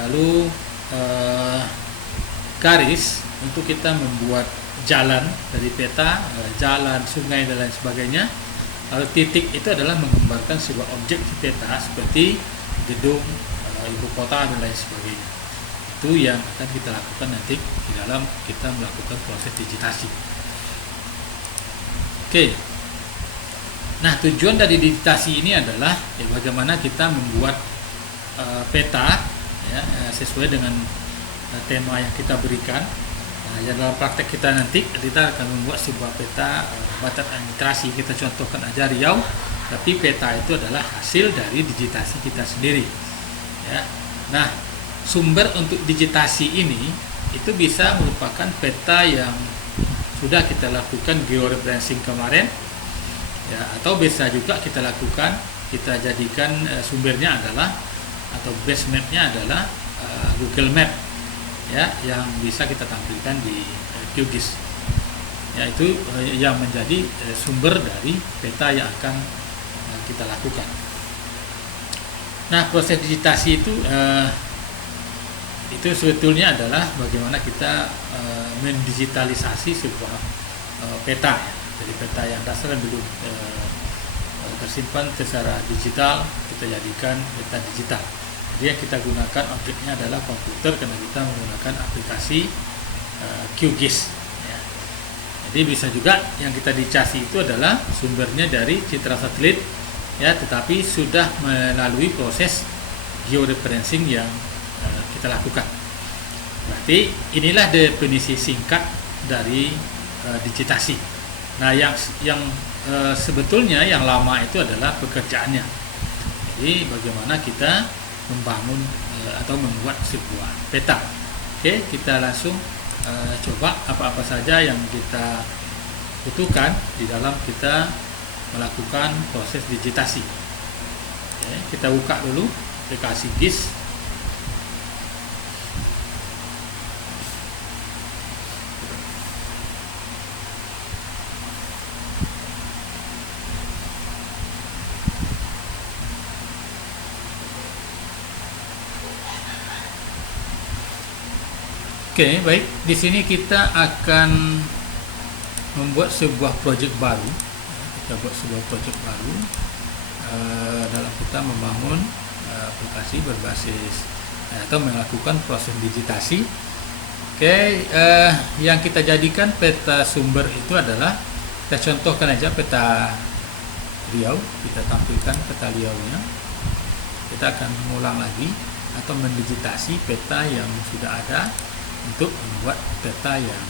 lalu garis untuk kita membuat jalan dari peta, jalan, sungai dan lain sebagainya. Lalu titik itu adalah menggambarkan sebuah objek di peta seperti gedung, ibu kota dan lain sebagainya. Itu yang akan kita lakukan nanti di dalam kita melakukan proses digitasi. Oke. Nah, tujuan dari digitasi ini adalah bagaimana kita membuat peta ya, sesuai dengan tema yang kita berikan. Nah, dalam praktek kita nanti kita akan membuat sebuah peta batas administrasi. Kita contohkan aja Riau, tapi peta itu adalah hasil dari digitasi kita sendiri. Ya. Nah, sumber untuk digitasi ini itu bisa merupakan peta yang sudah kita lakukan georeferencing kemarin. Ya, atau bisa juga kita lakukan, kita jadikan sumbernya adalah atau base mapnya adalah Google Map ya, yang bisa kita tampilkan di QGIS. Ya, itu yang menjadi sumber dari peta yang akan kita lakukan. Nah, proses digitasi itu sebetulnya adalah bagaimana kita mendigitalisasi sebuah peta ya. Jadi peta yang dasar yang belum tersimpan secara digital kita jadikan peta digital. Jadi yang kita gunakan objeknya adalah komputer karena kita menggunakan aplikasi QGIS. Ya. Jadi bisa juga yang kita digitasi itu adalah sumbernya dari citra satelit, ya, tetapi sudah melalui proses georeferencing yang kita lakukan. Berarti inilah definisi singkat dari digitasi. Nah, yang sebetulnya yang lama itu adalah pekerjaannya. Jadi bagaimana kita membangun atau membuat sebuah peta. Oke, kita langsung coba apa-apa saja yang kita butuhkan di dalam kita melakukan proses digitasi. Oke, kita buka dulu aplikasi GIS. Oke, baik. Di sini kita akan membuat sebuah proyek baru. Kita buat sebuah proyek baru dalam kita membangun aplikasi berbasis atau melakukan proses digitasi. Oke, yang kita jadikan peta sumber itu adalah kita contohkan aja peta Riau. Kita tampilkan peta Riau-nya. Kita akan mengulang lagi atau mendigitasi peta yang sudah ada untuk membuat peta yang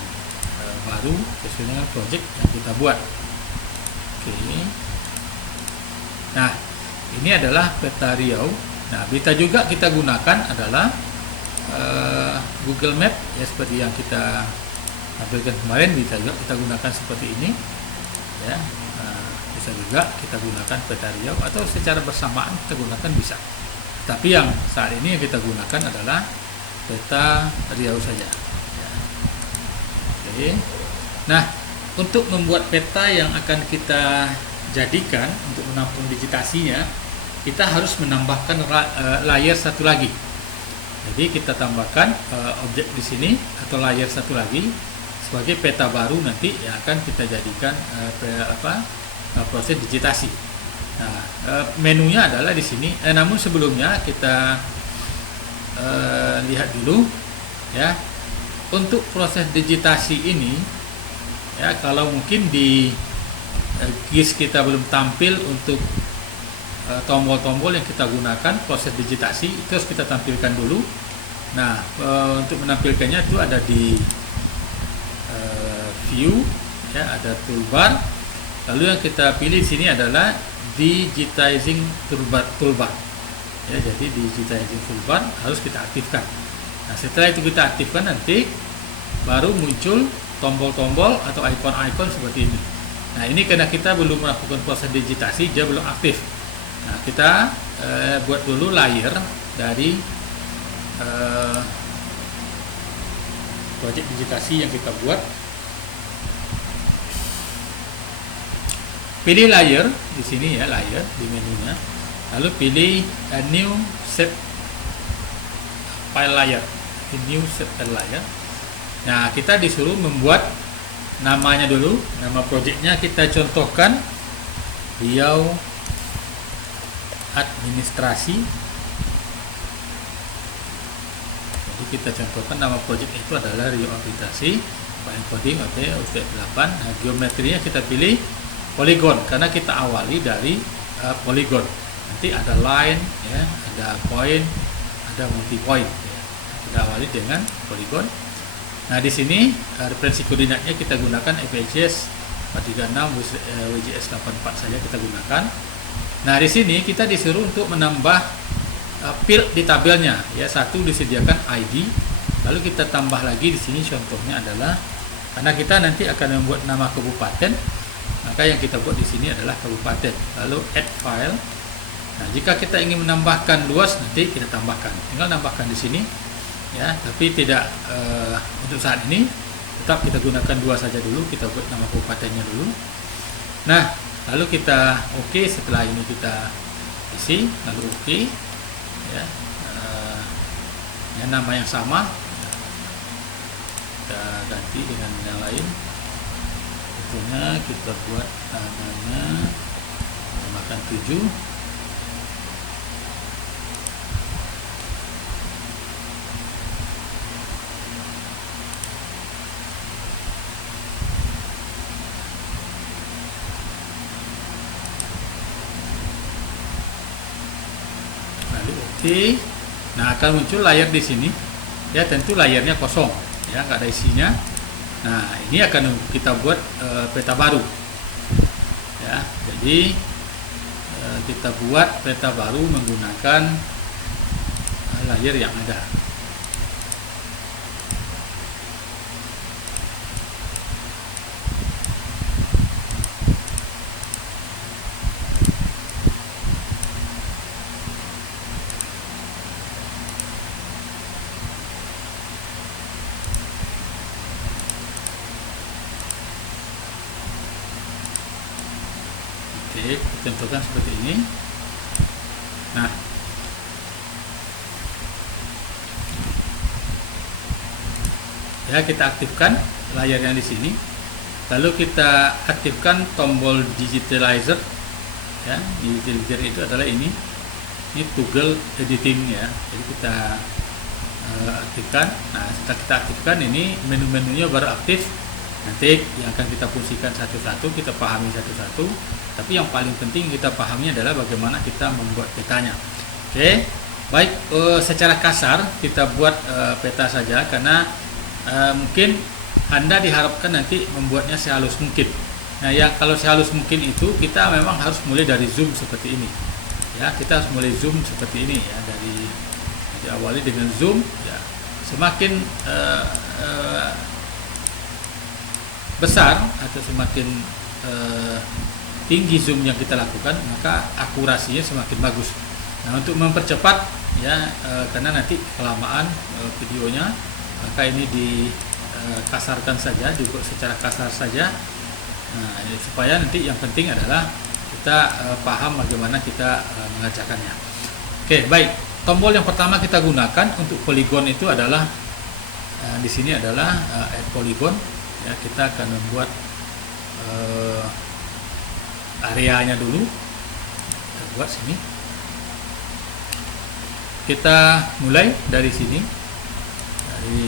baru sesuai dengan proyek yang kita buat. Oke. Nah, ini adalah peta Riau. Nah, bisa juga kita gunakan adalah Google Map ya, seperti yang kita tampilkan kemarin. Bisa juga kita gunakan seperti ini ya. Bisa juga kita gunakan peta Riau atau secara bersamaan kita gunakan bisa. Tapi yang saat ini yang kita gunakan adalah peta Riau saja. Ya. Oke. Nah, untuk membuat peta yang akan kita jadikan untuk menampung digitasinya, kita harus menambahkan layer satu lagi. Jadi kita tambahkan objek di sini atau layer satu lagi sebagai peta baru nanti yang akan kita jadikan proses digitasi. Nah, menunya adalah di sini. Namun sebelumnya kita lihat dulu ya, untuk proses digitasi ini ya, kalau mungkin di GIS kita belum tampil untuk tombol-tombol yang kita gunakan proses digitasi, itu harus kita tampilkan dulu. Nah, untuk menampilkannya itu ada di view ya, ada toolbar. Lalu yang kita pilih di sini adalah digitizing toolbar. Ya, jadi digitizing toolbar harus kita aktifkan. Nah, setelah itu kita aktifkan, nanti baru muncul tombol-tombol atau icon-icon seperti ini. Nah, ini karena kita belum melakukan proses digitasi, dia belum aktif. Nah, kita buat dulu layer dari proyek digitasi yang kita buat. Pilih layer di sini ya, layer di menunya. Lalu pilih new shape file layer, new set file layer. Nah, kita disuruh membuat namanya dulu, nama projectnya kita contohkan Riau Administrasi. Jadi kita contohkan nama project itu adalah Riau Administrasi, file coding UTF-8. Nah, geometrinya kita pilih polygon karena kita awali dari polygon. Nanti ada line, ya, ada point, ada multi point. Ya. Kita awali dengan polygon. Nah, di sini referensi koordinatnya kita gunakan FHS 436 WJS 84 saja kita gunakan. Nah, di sini kita disuruh untuk menambah field di tabelnya. Ya, satu disediakan ID, lalu kita tambah lagi di sini contohnya adalah karena kita nanti akan membuat nama kabupaten, maka yang kita buat di sini adalah kabupaten. Lalu add file. Nah, jika kita ingin menambahkan luas nanti kita tambahkan. Tinggal tambahkan di sini, ya. Tapi tidak untuk saat ini tetap kita gunakan 2 saja dulu. Kita buat nama kabupatennya dulu. Nah, lalu kita oke. Setelah ini kita isi, lalu oke. Ya, ya, nama yang sama kita ganti dengan yang lain. Tentunya kita buat namanya makan 7. Oke. Nah, akan muncul layar di sini. Ya, tentu layarnya kosong, ya, nggak ada isinya. Nah, ini akan kita buat peta baru. Ya, jadi kita buat peta baru menggunakan layar yang ada. Oke, tentukan seperti ini. Nah, ya, kita aktifkan layarnya di sini. Lalu kita aktifkan tombol digitalizer. Ya, digitalizer itu adalah ini toggle editing, ya. Jadi kita aktifkan. Nah, setelah kita aktifkan ini menu-menunya baru aktif. Nanti yang akan kita fungsikan satu-satu, kita pahami satu-satu. Tapi yang paling penting kita pahami adalah bagaimana kita membuat petanya. Oke, baik. Secara kasar kita buat peta saja karena mungkin Anda diharapkan nanti membuatnya sehalus mungkin. Nah, yang kalau sehalus mungkin itu kita memang harus mulai dari zoom seperti ini. Ya, kita harus mulai zoom seperti ini, ya, dari diawali dengan zoom. Ya, semakin besar atau semakin tinggi zoom yang kita lakukan, maka akurasinya semakin bagus. Nah, untuk mempercepat, ya, karena nanti kelamaan videonya, maka ini dikasarkan saja, dibuat secara kasar saja. Nah, supaya nanti yang penting adalah kita paham bagaimana kita mengerjakannya. Oke, baik. Tombol yang pertama kita gunakan untuk polygon itu adalah di sini adalah add polygon. Ya, kita akan membuat areanya dulu. Kita buat sini. Kita mulai dari sini, dari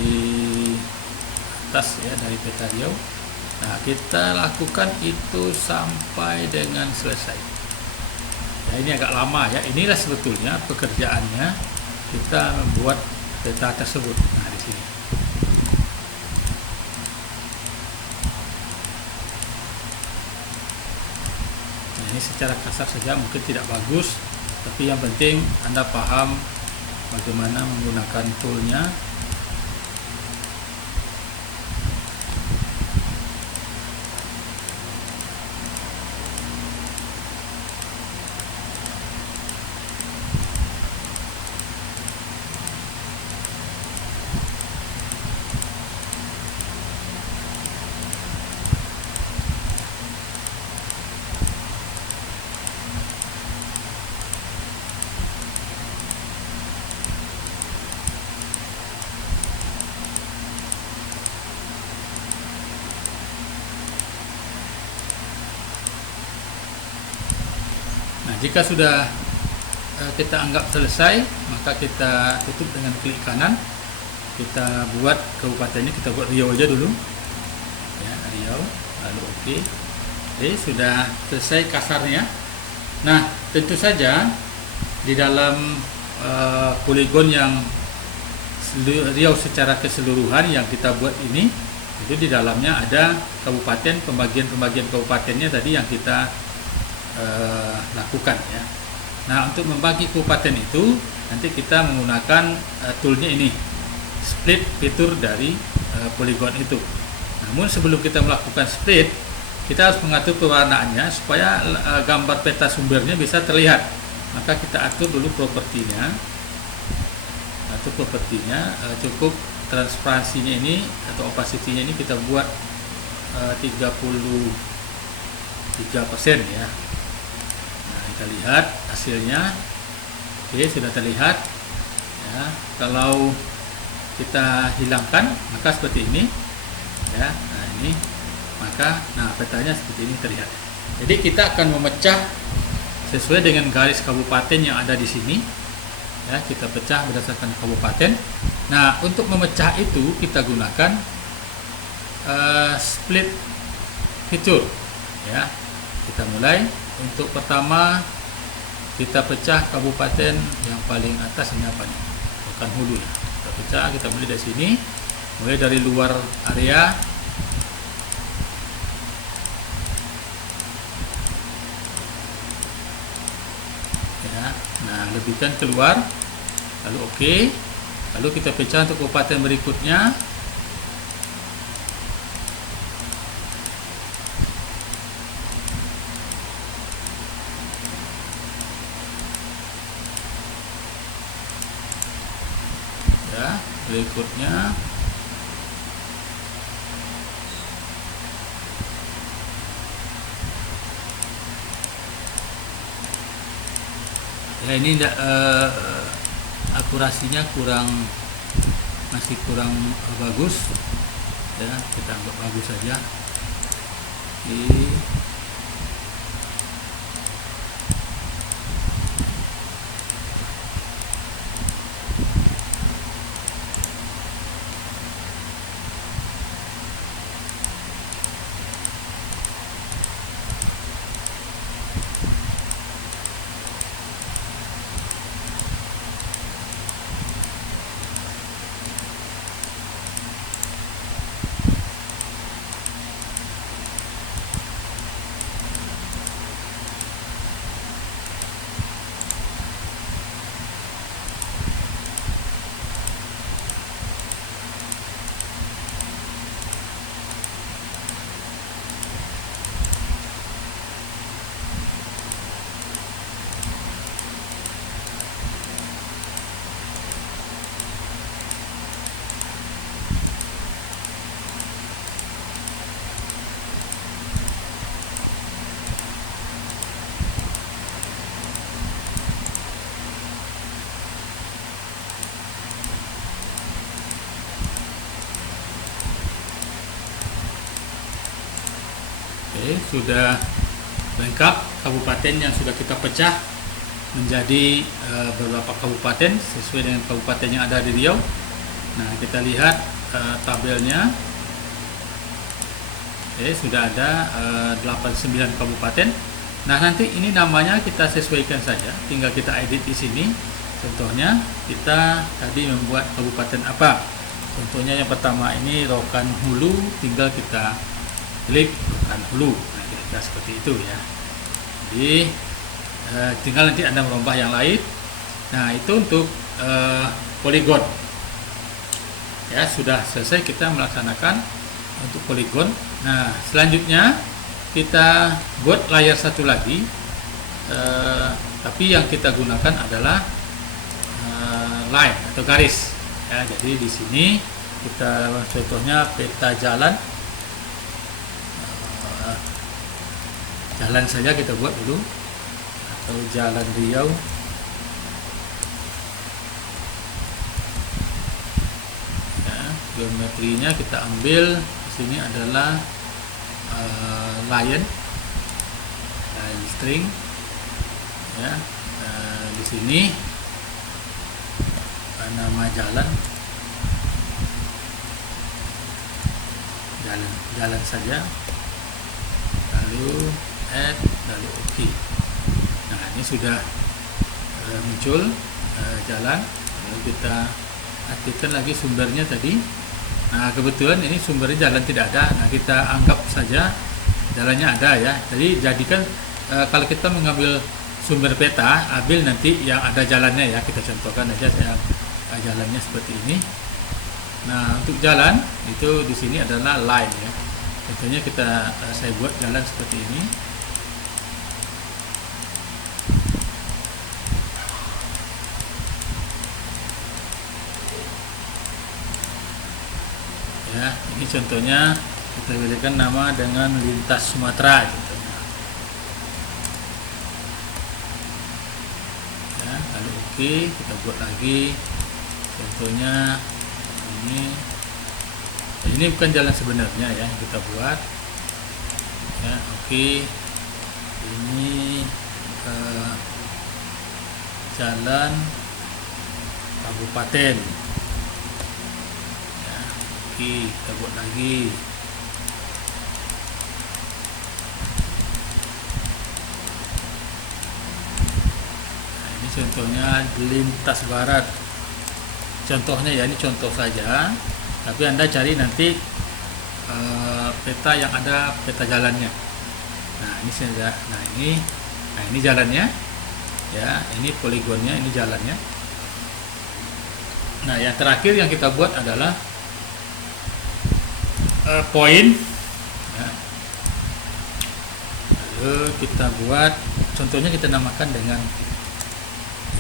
atas, ya, dari peta Riau. Nah, kita lakukan itu sampai dengan selesai. Ya, ini agak lama, ya. Inilah sebetulnya pekerjaannya kita membuat peta tersebut. Nah, di sini. Ini secara kasar saja mungkin tidak bagus, tapi yang penting Anda paham bagaimana menggunakan toolnya. jika sudah kita anggap selesai, maka kita tutup dengan klik kanan. Kita buat kabupatennya, kita buat Riau aja dulu ya, Riau, lalu oke. Sudah selesai kasarnya. Nah, tentu saja di dalam poligon yang Riau secara keseluruhan yang kita buat ini, itu di dalamnya ada kabupaten, pembagian kabupatennya tadi yang kita lakukan ya. Nah, untuk membagi kabupaten itu nanti kita menggunakan toolnya ini, split fitur dari poligon itu. Namun sebelum kita melakukan split, kita harus mengatur pewarnaannya supaya gambar peta sumbernya bisa terlihat. Maka kita atur dulu propertinya. Cukup transparansinya ini atau opacity-nya ini kita buat 33% ya. Kita lihat hasilnya. Oke, sudah terlihat ya. Kalau kita hilangkan maka seperti ini ya. Nah, ini maka petanya seperti ini terlihat. Jadi kita akan memecah sesuai dengan garis kabupaten yang ada di sini ya. Kita pecah berdasarkan kabupaten. Nah, untuk memecah itu kita gunakan split feature ya. Kita mulai. Untuk pertama kita pecah kabupaten yang paling atas ini apa nih? Bukan Hulu ya. Kita pecah, kita mulai dari sini, mulai dari luar area. Ya, nah lebihkan keluar, lalu oke. Lalu kita pecah untuk kabupaten berikutnya. Berikutnya ya, ini akurasinya masih kurang bagus ya, kita anggap bagus saja. Oke, sudah lengkap kabupaten yang sudah kita pecah menjadi beberapa kabupaten sesuai dengan kabupaten yang ada di Riau. Nah, kita lihat tabelnya. Oke, sudah ada 89 kabupaten. Nah, nanti ini namanya kita sesuaikan saja, tinggal kita edit di sini. Contohnya kita tadi membuat kabupaten apa? Contohnya yang pertama ini Rokan Hulu, tinggal kita klik Rokan Hulu. Nah, kira-kira seperti itu ya. Jadi tinggal nanti Anda merubah yang lain. Nah, itu untuk poligon. Ya, sudah selesai kita melaksanakan untuk poligon. Nah, selanjutnya kita buat layar satu lagi. Tapi yang kita gunakan adalah line atau garis. Ya, jadi di sini kita contohnya peta jalan. Jalan saja kita buat dulu, atau jalan Riau. Ya, geometrinya kita ambil di sini adalah line string. ya. Di sini nama jalan saja, lalu add, lalu OK. Nah, ini sudah muncul jalan. Lalu kita aktifkan lagi sumbernya tadi. Nah, kebetulan ini sumbernya jalan tidak ada. Nah, kita anggap saja jalannya ada ya. Jadi jadikan kalau kita mengambil sumber peta, ambil nanti yang ada jalannya ya. Kita contohkan aja jalannya seperti ini. Nah, untuk jalan itu di sini adalah line ya. Contohnya saya buat jalan seperti ini. Ya, ini contohnya kita berikan nama dengan lintas Sumatera contohnya. Ya, lalu OK, kita buat lagi contohnya ini. Ini bukan jalan sebenarnya ya, kita buat ya. OK, ini jalan kabupaten. Oke, kita buat lagi. Nah, ini contohnya lintas barat. Contohnya ya, ini contoh saja. Tapi Anda cari nanti peta yang ada peta jalannya. Nah, ini saja. Nah, ini jalannya. Ya, ini poligonnya, ini jalannya. Nah, yang terakhir yang kita buat adalah poin ya. Lalu kita buat, contohnya kita namakan dengan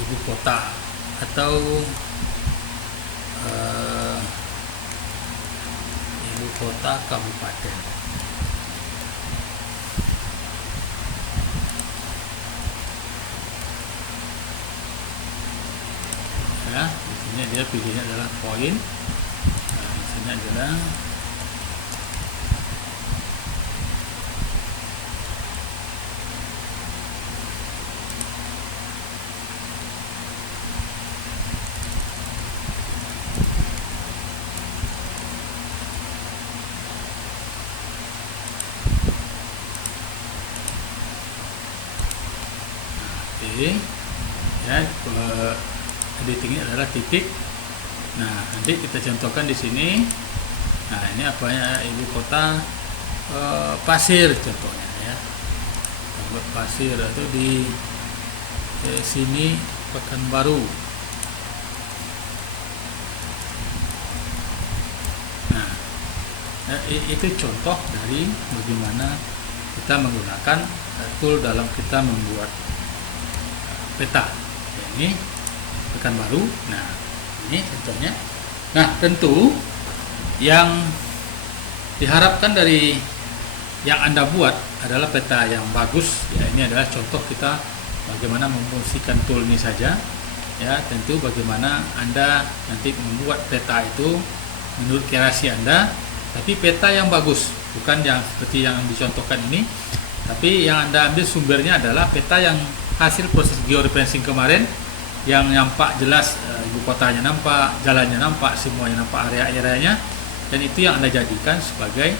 ibu kota atau ibu kota kabupaten ya. Di sini dia pilihnya adalah poin. Nah, di sini adalah ya, editingnya adalah titik. Nah, nanti kita contohkan di sini. Nah, ini apa ya, ibu kota Pasir contohnya ya. Buat Pasir atau di sini Pekanbaru. Nah, itu contoh dari bagaimana kita menggunakan tool dalam kita membuat peta. Ini Pekanbaru. Nah, ini contohnya. Nah, tentu yang diharapkan dari yang Anda buat adalah peta yang bagus. Ya, ini adalah contoh kita bagaimana memfungsikan tool ini saja. Ya, tentu bagaimana Anda nanti membuat peta itu menurut kreasi Anda, tapi peta yang bagus, bukan yang seperti yang dicontohkan ini. Tapi yang Anda ambil sumbernya adalah peta yang hasil proses georeferencing kemarin, yang nampak jelas ibu kotanya nampak, jalannya nampak, semuanya nampak, area-areanya, dan itu yang Anda jadikan sebagai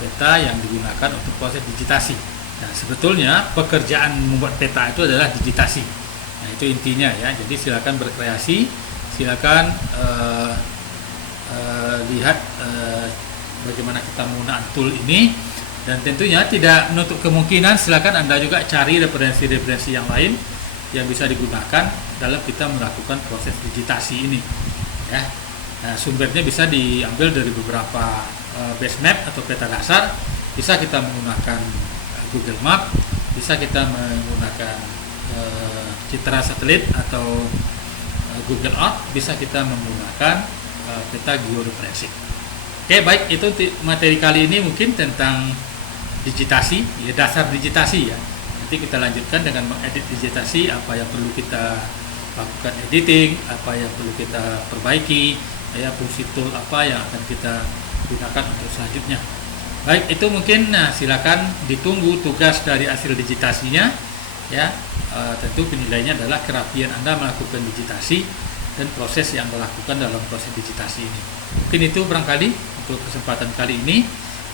peta yang digunakan untuk proses digitasi. Nah, sebetulnya pekerjaan membuat peta itu adalah digitasi. Nah, itu intinya ya. Jadi silakan berkreasi, silakan lihat bagaimana kita menggunakan tool ini. Dan tentunya tidak menutup kemungkinan silakan Anda juga cari referensi-referensi yang lain yang bisa digunakan dalam kita melakukan proses digitasi ini ya. Nah, sumbernya bisa diambil dari beberapa base map atau peta dasar, bisa kita menggunakan Google Map, bisa kita menggunakan citra satelit atau Google Earth, bisa kita menggunakan peta georeferencing. Oke, baik, itu materi kali ini mungkin tentang digitasi, ya, dasar digitasi ya. Nanti kita lanjutkan dengan mengedit digitasi, apa yang perlu kita lakukan editing, apa yang perlu kita perbaiki, ya, fungsi tool apa yang akan kita gunakan untuk selanjutnya. Baik, itu mungkin. Nah, silakan ditunggu tugas dari hasil digitasinya ya. tentu penilaiannya adalah kerapian Anda melakukan digitasi dan proses yang Anda lakukan dalam proses digitasi ini. Mungkin itu barangkali untuk kesempatan kali ini.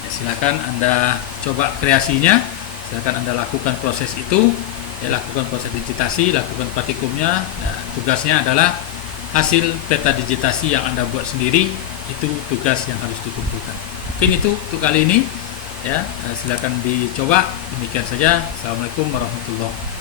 Ya, silakan Anda coba kreasinya, silakan Anda lakukan proses itu, ya, lakukan proses digitasi, lakukan praktikumnya. Ya, tugasnya adalah hasil peta digitasi yang Anda buat sendiri, itu tugas yang harus dikumpulkan. Mungkin itu untuk kali ini. Ya, silakan dicoba. Demikian saja. Assalamualaikum warahmatullahi wabarakatuh.